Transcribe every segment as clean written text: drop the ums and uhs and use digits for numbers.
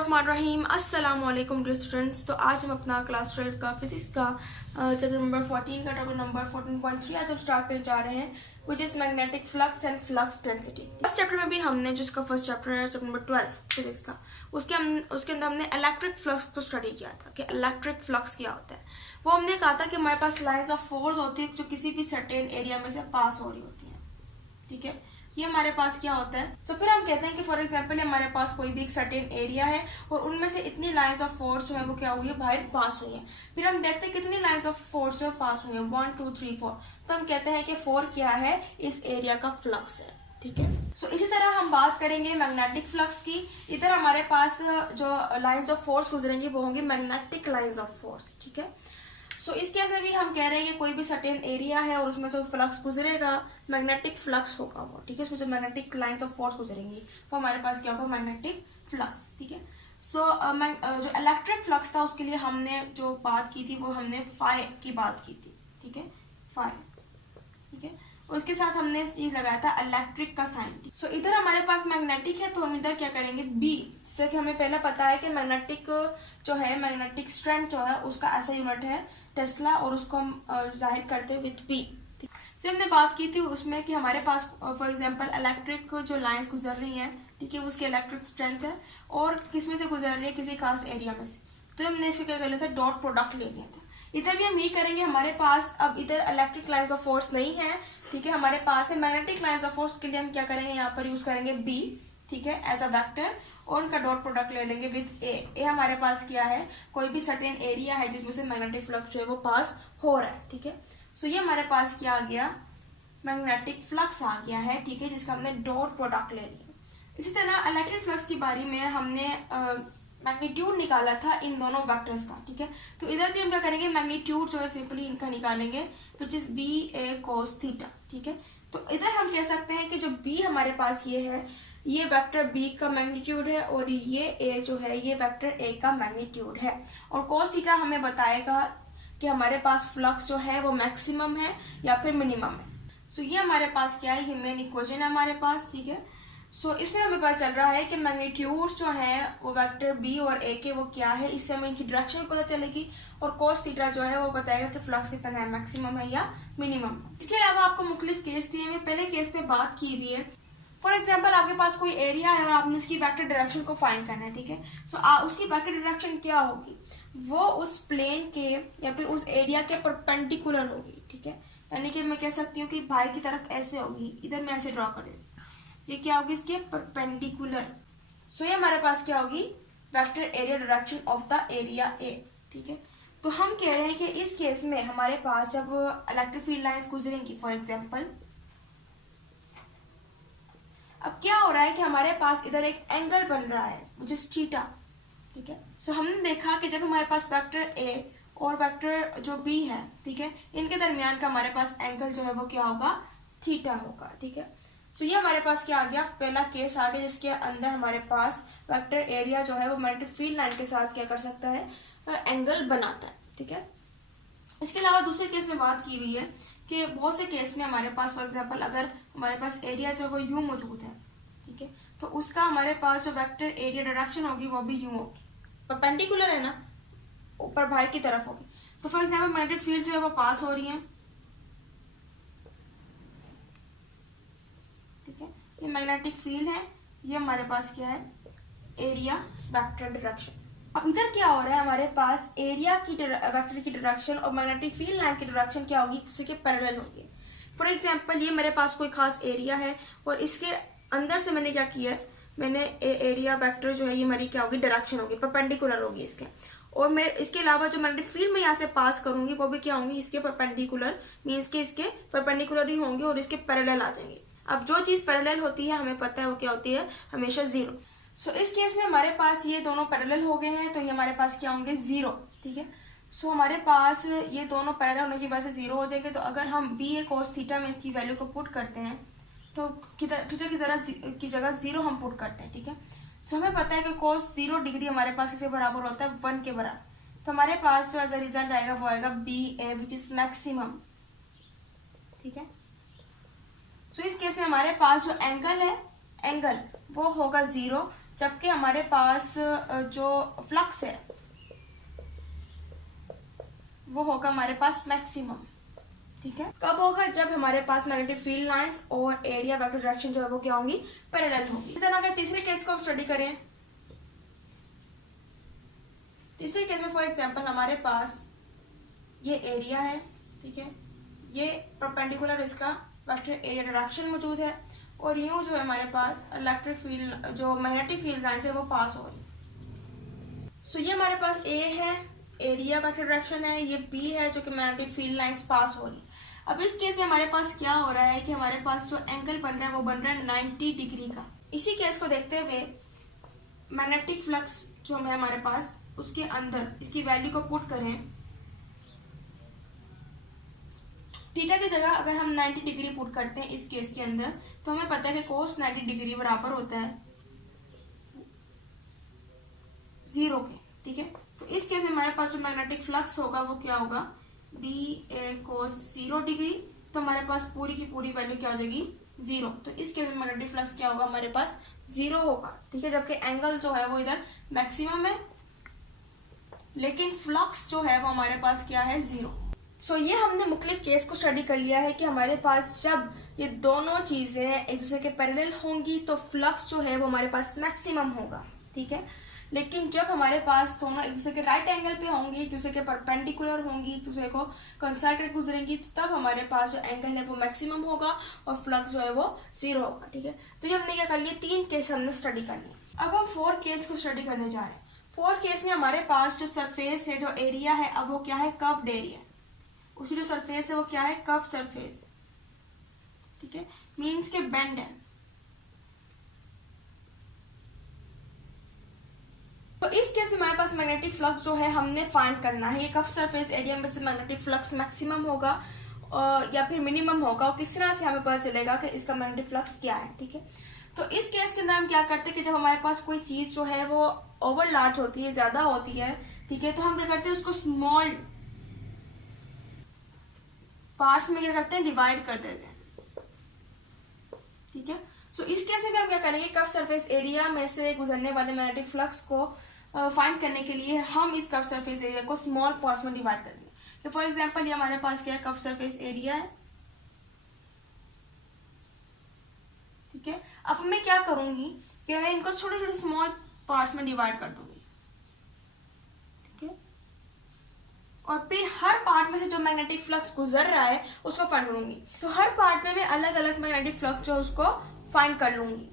बिस्मिल्लाहिर्रहमानिर्रहीम। अस्सलाम वालेकुम डियर स्टूडेंट्स। तो आज हम अपना क्लास 12 का फिजिक्स का चैप्टर नंबर 14 का टॉपिक नंबर 14.3 आज हम स्टार्ट करने जा रहे हैं, which is magnetic flux and flux density. इस चैप्टर में भी हमने जो इसका फर्स्ट चैप्टर है चैप्टर नंबर 12 फिजिक्स का, उसके अंदर हमने इलेक्ट्रिक फ्लक्स को स्टडी किया था कि इलेक्ट्रिक फ्लक्स क्या होता है। वो हमने कहा था कि हमारे पास लाइन्स ऑफ फोर्स होती है जो किसी भी सर्टेन एरिया में से पास हो रही होती है। ठीक है, ये हमारे पास क्या होता है। सो फिर हम कहते हैं कि फॉर एग्जांपल हमारे पास कोई भी एक सर्टेन एरिया है और उनमें से इतनी लाइंस ऑफ फोर्स जो है वो क्या हुई है, बाहर पास हुई है। फिर हम देखते हैं कितनी लाइंस ऑफ फोर्स जो पास हुई है, 1 2 3 4। तो हम कहते हैं कि 4 क्या है, इस एरिया का फ्लक्स है। ठीक है, सो इसी तरह हम बात करेंगे मैग्नेटिक फ्लक्स की। इधर हमारे पास जो लाइंस ऑफ फोर्स गुजरेंगी वो होंगी मैग्नेटिक लाइंस ऑफ फोर्स। ठीक है, सो इस केस में भी हम कह रहे हैं कि कोई भी सर्टेन एरिया है और उसमें जो फ्लक्स गुजरेगा मैग्नेटिक फ्लक्स होगा वो। ठीक है, उसमें जो मैग्नेटिक लाइंस ऑफ फोर्स गुजरेंगी वो हमारे पास क्या होगा, मैग्नेटिक फ्लक्स। ठीक है, सो जो इलेक्ट्रिक फ्लक्स था उसके लिए हमने जो बात की थी वो हमने फाई की बात की थी। ठीक है, फाई। ठीक है, और उसके साथ हमने ये लगाया था इलेक्ट्रिक का साइन। सो इधर हमारे पास मैग्नेटिक है तो हम इधर क्या करेंगे, बी। जैसे कि हमें पहले पता है कि मैग्नेटिक जो है, मैग्नेटिक स्ट्रेंथ जो है उसका ऐसा यूनिट है टेस्ला, और उसको हम जाहिर करते हैं विथ बी। से हमने बात की थी उसमें कि हमारे पास फॉर एग्जांपल इलेक्ट्रिक जो लाइंस गुजर रही हैं, ठीक है, उसकी इलेक्ट्रिक स्ट्रेंथ है और किस में से गुजर रही है, किसी खास एरिया में से। तो हमने इसको क्या कर लिया था, डॉट प्रोडक्ट ले लिया था। इधर भी हम यही करेंगे। हमारे पास अब इधर इलेक्ट्रिक लाइंस ऑफ फोर्स नहीं है, ठीक है, हमारे पास है मैग्नेटिक लाइंस ऑफ फोर्स। के लिए हम क्या करेंगे, यहाँ पर यूज करेंगे बी, ठीक है, एज अ वेक्टर, और उनका डॉट प्रोडक्ट ले लेंगे विद ए। ए हमारे पास क्या है, कोई भी सर्टेन एरिया है जिसमें से मैग्नेटिक फ्लक्स जो है वो पास हो रहा है। ठीक है, सो ये हमारे पास क्या आ गया, मैग्नेटिक फ्लक्स आ गया है। ठीक है, जिसका हमने डॉट प्रोडक्ट ले लिया। इसी तरह इलेक्ट्रिक फ्लक्स की बारी में हमने मैग्नीट्यूड निकाला था इन दोनों वेक्टर्स का। ठीक है, तो इधर भी हम क्या करेंगे, मैग्नीट्यूड जो है सिंपली इनका निकालेंगे, which is B A cos theta. ठीक है, तो इधर हम कह सकते हैं कि जो बी हमारे पास ये है, ये वेक्टर बी का मैग्नीट्यूड है और ये ए जो है ये वेक्टर ए का मैग्नीट्यूड है। और कोस थीटा हमें बताएगा कि हमारे पास फ्लक्स जो है वो मैक्सिमम है या फिर मिनिमम है। सो ये हमारे पास क्या है, ये मेन इक्वेशन है हमारे पास। ठीक है, सो इसमें हमें पता चल रहा है कि मैग्नीट्यूड जो है वो वेक्टर बी और ए के वो क्या है, इससे हमें इनकी डायरेक्शन पता चलेगी। और कोस थीटा जो है वो बताएगा कि फ्लक्स कितना है, मैक्सिमम है या मिनिमम। इसके अलावा आपको मुख्तलिफ केस दिए हुए, पहले केस पे बात की हुई है। फॉर एग्जाम्पल आपके पास कोई एरिया है और आपने उसकी वेक्टर डायरेक्शन को फाइंड करना है। ठीक है, सो उसकी वेक्टर डायरेक्शन क्या होगी, वो उस प्लेन के या फिर उस एरिया के परपेंडिकुलर होगी। ठीक है, यानी कि मैं कह सकती हूँ कि बाहर की तरफ ऐसे होगी, इधर मैं ऐसे ड्रॉ कर देती हूँ, ये क्या होगी, इसके परपेंडिकुलर। सो ये हमारे पास क्या होगी, vector area direction of the area A. ठीक है, तो हम कह रहे हैं कि इस केस में हमारे पास जब इलेक्ट्रिक फील्ड लाइंस गुजरेंगी, फॉर एग्जांपल अब क्या हो रहा है कि हमारे पास इधर एक एंगल बन रहा है विच इज थीटा। ठीक है, सो हमने देखा कि जब हमारे पास वेक्टर ए और वेक्टर जो बी है, ठीक है, इनके दरमियान का हमारे पास एंगल जो है वो क्या होगा, थीटा होगा। ठीक है, सो ये हमारे पास क्या आ गया, पहला केस आ गया जिसके अंदर हमारे पास वेक्टर एरिया जो है वो मैग्नेटिक फील्ड लाइन के साथ क्या कर सकता है, एंगल बनाता है। ठीक है, इसके अलावा दूसरे केस में बात की हुई है कि बहुत से केस में हमारे पास फॉर एग्जांपल अगर हमारे पास एरिया जो है वो यू मौजूद है, ठीक है, तो उसका हमारे पास जो वेक्टर एरिया डायरेक्शन होगी वो भी यू होगी, परपेंडिकुलर है ना, ऊपर बाहर की तरफ होगी। तो फॉर एग्जांपल मैग्नेटिक फील्ड जो है वो पास हो रही है। ठीक है, ये मैग्नेटिक फील्ड है, ये हमारे पास क्या है, एरिया वेक्टर डायरेक्शन। अब इधर क्या हो रहा है, हमारे पास एरिया की वेक्टर की डायरेक्शन और मैग्नेटिक फील्ड लाइन की डायरेक्शन क्या होगी, दूसरे के पैरेलल होगी। फॉर एग्जांपल ये मेरे पास कोई खास एरिया है और इसके अंदर से मैंने क्या किया है, मैंने एरिया वेक्टर जो है ये मेरी क्या होगी, डायरेक्शन होगी, परपेंडिकुलर होगी इसके। और मैं इसके अलावा जो मैग्नेटिक फील्ड में यहाँ से पास करूंगी वो भी क्या होंगी, इसके परपेंडिकुलर, मीन्स के इसके परपेंडिकुलर ही होंगे और इसके पैरेलल आ जाएंगे। अब जो चीज पैरेलल होती है हमें पता है वो क्या होती है, हमेशा जीरो। सो इस केस में हमारे पास ये दोनों पैरेलल हो गए हैं तो ये हमारे पास क्या होंगे, जीरो। ठीक है, सो हमारे पास ये दोनों पैरेलल होने की वजह से जीरो हो जाएंगे। तो अगर हम बी ए कोस थीटा में इसकी वैल्यू को पुट करते हैं तो थीटा की जगह जीरो हम पुट करते हैं। ठीक है, सो हमें पता है कि कोस 0 डिग्री हमारे पास किसके बराबर होता है, 1 के बराबर। तो हमारे पास जो एज अ रिजल्ट आएगा वो आएगा B A which is maximum. ठीक है, सो इस केस में हमारे पास जो एंगल है, एंगल वो होगा 0, जबकि हमारे पास जो फ्लक्स है वो होगा हमारे पास मैक्सिमम। ठीक है, कब होगा? जब हमारे पास मैग्नेटिक फील्ड लाइंस और एरिया वेक्टर डायरेक्शन जो है वो क्या होंगी? पैरेलल होंगी। इस तरह अगर तीसरे केस को हम स्टडी करें, तीसरे केस में फॉर एग्जांपल हमारे पास ये एरिया है, ठीक है, ये परपेंडिकुलर इसका वेक्टर एरिया डायरेक्शन मौजूद है और यूं जो है हमारे पास इलेक्ट्रिक फील्ड जो मैग्नेटिक फील्ड लाइन है वो पास हो रही। सो ये हमारे पास ए है, एरिया वेक्टर डायरेक्शन है, ये बी है जो कि मैग्नेटिक फील्ड लाइंस पास हो रही। अब इस केस में हमारे पास क्या हो रहा है कि हमारे पास जो एंगल बन रहा है वो बन रहा है 90 डिग्री का। इसी केस को देखते हुए मैग्नेटिक फ्लक्स जो है हमारे पास उसके अंदर इसकी वैल्यू को पुट करें, थीटा की जगह अगर हम 90 डिग्री पुट करते हैं इस केस के अंदर, तो हमें पता है कि कोस 90 डिग्री बराबर होता है 0 के। ठीक है, तो इस केस में हमारे पास जो मैग्नेटिक फ्लक्स होगा वो क्या होगा? डी ए कोस 0 डिग्री, तो हमारे पास पूरी की पूरी वैल्यू क्या हो जाएगी? 0। तो इस केस में मैग्नेटिक फ्लक्स क्या होगा? हमारे पास 0 होगा। ठीक है, जबकि एंगल जो है वो इधर मैक्सिमम है, लेकिन फ्लक्स जो है वो हमारे पास क्या है? 0। सो ये हमने मुख्तलिफ केस को स्टडी कर लिया है कि हमारे पास जब ये दोनों चीजें एक दूसरे के पैरेलल होंगी तो फ्लक्स जो है वो हमारे पास मैक्सिमम होगा। ठीक है, लेकिन जब हमारे पास दोनों एक दूसरे के राइट एंगल पे होंगी, एक दूसरे के परपेंडिकुलर होंगी, एक दूसरे को कंसाइड करके गुजरेंगी, तब हमारे पास जो एंगल है वो मैक्सिमम होगा और फ्लक्स जो है वो 0 होगा। ठीक है, तो ये हमने क्या कर लिया? 3 केस हमने स्टडी कर लिया। अब हम 4 केस को स्टडी करने जा रहे हैं। 4 केस में हमारे पास जो सरफेस है, जो एरिया है, अब वो क्या है? Curved area. उसकी जो सरफेस है वो क्या है? Curve surface. ठीक है, मीन्स के बेंड है। तो इस केस में हमारे पास मैग्नेटिक फ्लक्स जो है हमने फाइंड करना है। ये कर्व सरफेस एरिया में से मैग्नेटिक फ्लक्स मैक्सिमम होगा या फिर मिनिमम होगा, और किस तरह से हमें पता चलेगा कि इसका मैग्नेटिक फ्लक्स क्या है। ठीक है, तो इस केस के अंदर हम क्या करते हैं कि जब हमारे पास कोई चीज जो है वो ओवर लार्ज होती है, ज्यादा होती है, ठीक है, तो हम क्या करते हैं? उसको स्मॉल पार्ट्स में क्या करते हैं? डिवाइड कर देते हैं। ठीक है, सो इस केस में भी हम क्या करेंगे? कर्व सरफेस एरिया में से गुजरने वाले मैग्नेटिक फ्लक्स को फाइंड करने के लिए हम इस कर्व सरफेस एरिया को स्मॉल पार्ट्स में डिवाइड करेंगे। तो फॉर एग्जांपल ये हमारे पास क्या है? कर्व सरफेस एरिया है। ठीक है, अब मैं क्या करूंगी कि मैं इनको छोटे छोटे स्मॉल पार्ट्स में डिवाइड कर दूंगी। और फिर हर पार्ट में से जो मैग्नेटिक फ्लक्स गुजर रहा है उसको फाइंड करूंगी। तो हर पार्ट में मैं अलग अलग मैग्नेटिक फ्लक्स जो उसको फाइंड कर लूंगी।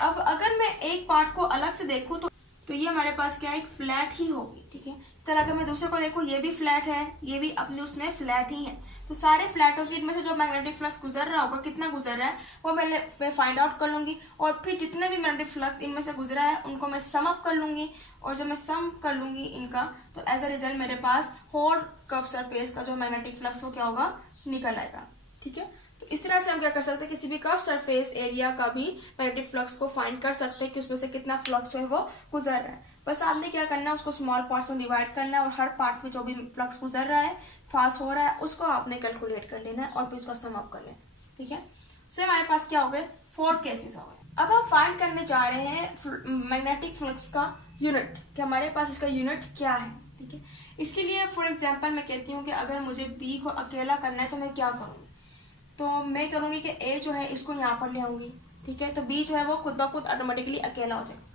अब अगर मैं एक पार्ट को अलग से देखूं तो ये हमारे पास क्या है? एक फ्लैट ही होगी। ठीक है, तो अगर मैं दूसरे को देखूं, ये भी फ्लैट है, ये भी अपने उसमें फ्लैट ही है, तो सारे फ्लैटों के इनमें से जो मैग्नेटिक फ्लक्स गुजर रहा होगा, कितना गुजर रहा है, वो मैं फाइंड आउट कर लूंगी। और फिर जितने भी मैग्नेटिक फ्लक्स इनमें से गुजरा है उनको मैं सम अप कर लूंगी, और जब मैं सम कर लूंगी इनका, तो एज अ रिजल्ट मेरे पास होल कर्व सरफेस का जो मैग्नेटिक फ्लक्स वो क्या होगा? निकल आएगा। ठीक है, तो इस तरह से हम क्या कर सकते हैं? किसी भी कर्व सरफेस एरिया का भी मैग्नेटिक फ्लक्स को फाइंड कर सकते हैं कि उसमें से कितना फ्लक्स जो है वो गुजर रहा है। बस आपने क्या करना है? उसको स्मॉल पार्ट्स में डिवाइड करना है और हर पार्ट में जो भी फ्लक्स गुजर रहा है, पास हो रहा है, उसको आपने कैलकुलेट कर लेना है और फिर उसको सम अप कर लेना है। ठीक है, सो हमारे पास क्या हो गए? 4 केसेस हो गए। अब हम फाइंड करने जा रहे हैं मैग्नेटिक फ्लक्स का यूनिट, कि हमारे पास इसका यूनिट क्या है। ठीक है, इसके लिए फॉर एग्जांपल मैं कहती हूँ कि अगर मुझे बी को अकेला करना है तो मैं क्या करूँगी? तो मैं करूँगी कि ए जो है इसको यहाँ पर ले आऊंगी। ठीक है, तो बी जो है वो खुद ब खुद ऑटोमेटिकली अकेला हो जाएगा।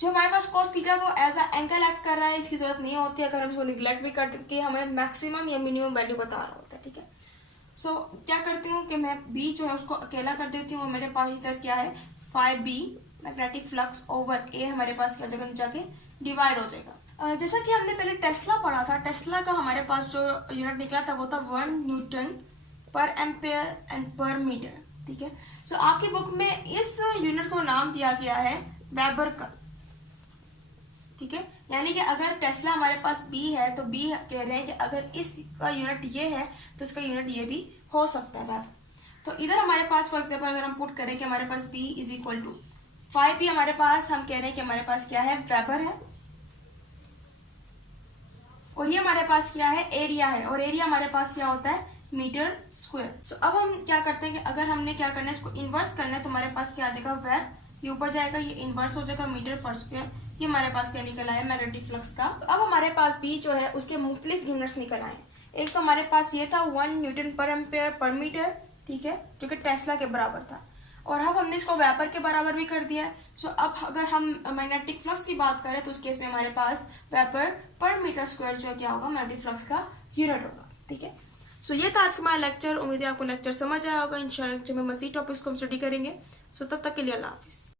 जो हमारे पास कोस थीटा वो एज अ एंगल एक्ट कर रहा है, इसकी जरूरत नहीं होती अगर हम इसको निग्लेक्ट भी करते कि हमें मैक्सिमम या मिनिमम वैल्यू बता रहा होता है। ठीक है, सो क्या करती हूँ कि मैं बी जो है उसको अकेला कर देती हूँ। मेरे पास इधर क्या है? 5b मैग्नेटिक फ्लक्स ओवर ए हमारे पास क्या जगह जाके डिवाइड हो जाएगा। जैसा कि हमने पहले टेस्ला पढ़ा था, टेस्ला का हमारे पास जो यूनिट निकला था वो था 1 न्यूटन पर एम्पेयर एंड पर मीटर। ठीक है, सो आपकी बुक में इस यूनिट को नाम दिया गया है वेबर का। ठीक है, यानी कि अगर टेस्ला हमारे पास बी है तो बी कह रहे हैं कि अगर इसका यूनिट ये है तो इसका यूनिट ये भी हो सकता है वेबर। तो इधर हमारे पास फॉर एग्जांपल अगर हम पुट करें कि हमारे पास b is equal to 5b, हमारे पास हम कह रहे हैं कि हमारे पास क्या है? वेबर है, और ये हमारे पास क्या है? एरिया है, और एरिया हमारे पास क्या होता है? Metre square. सो अब हम क्या करते हैं कि अगर हमने क्या करना है? इसको इन्वर्स करना है, तो हमारे पास क्या आ जाएगा? वेब ये ऊपर जाएगा, ये इनवर्स हो जाएगा मीटर पर स्क्वायर। ये हमारे पास क्या निकल आया मैग्नेटिक फ्लक्स का। तो अब हमारे पास भी जो है उसके मुख्तलिफ यूनिट्स निकल आए। एक तो हमारे पास ये था 1 Newton per ampere per metre, ठीक है, जो कि टेस्ला के बराबर था। और अब हमने इसको वेपर के बराबर भी कर दिया है। सो अब अगर हम मैग्नेटिक फ्लक्स की बात करें तो उस केस में हमारे पास वेपर पर मीटर स्क्वायर जो क्या होगा मैग्नेटिक फ्लक्स का यूनिट होगा, ठीक है। सो ये था आज का हमारा लेक्चर। उम्मीद है आपको लेक्चर समझ आया होगा। इंशाल्लाह में मज़ीद टॉपिक्स को हम स्टडी करेंगे। सो तब तक के लिए अल्लाह हाफिज़।